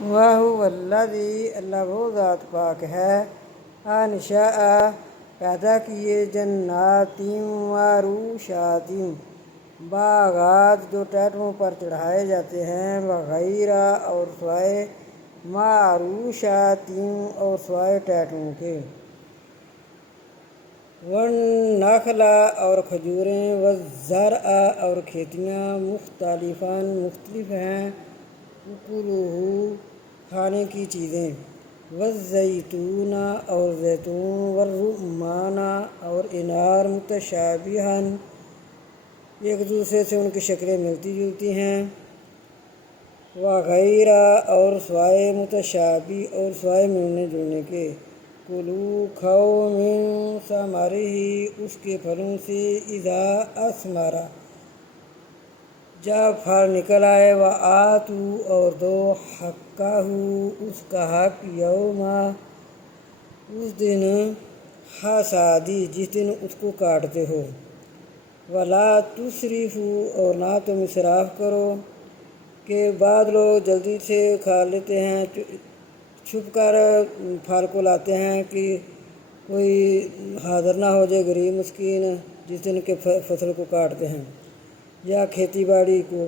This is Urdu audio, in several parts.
واہ والذی، اللہ وہ ذات پاک ہے، انشاء پیدا کیے، جناتیں معروشاتیں باغات جو ٹہنیوں پر چڑھائے جاتے ہیں، وغیرہ اور سوائے معروشاتیں اور سوائے ٹہنیوں کے، والنخلا اور کھجوریں، والزرع اور کھیتیاں، مختلفاً مختلف ہیں، اکلہ کھانے کی چیزیں، والزیتون اور زیتون، والرمان اور انار، متشابہاً ایک دوسرے سے ان کی شکلیں ملتی جلتی ہیں، وغیرہ اور سوائے متشابہ اور سوائے ملنے جلنے کے، کلو کھاؤ، من ثمرہ اس کے پھلوں سے، اذا اثمر جب پھل نکل آئے، وآتو اور دو، حقہ اس کا حق، یوم اس دن، حصادی جس دن اس کو کاٹتے ہو، ولا تسرفوا اور نہ تم اسراف کرو، کہ بعض لوگ جلدی سے کھا لیتے ہیں، چھپ کر پھل کو لاتے ہیں کہ کوئی حاضر نہ ہو جائے، غریب مسکین جس دن کے فصل کو کاٹتے ہیں، یا کھیتی باڑی کو،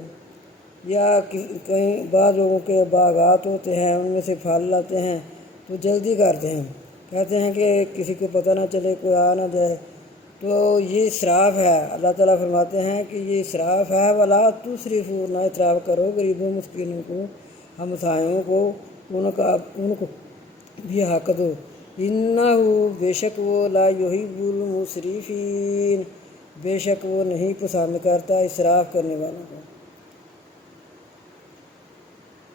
یا کہیں بعض لوگوں کے باغات ہوتے ہیں، ان میں سے پھل لاتے ہیں تو جلدی کرتے ہیں، کہتے ہیں کہ کسی کو پتہ نہ چلے، کوئی آ نہ جائے، تو یہ اسراف ہے۔ اللہ تعالیٰ فرماتے ہیں کہ یہ اسراف ہے، ولا تسرفوا نہ اسراف کرو، غریبوں مسکینوں کو، ہمسایوں کو، ان کو بھی حق دو، انہ بے شک وہ، لا یحب المسرفین بے شک وہ نہیں پسند کرتا اسراف کرنے والوں کو۔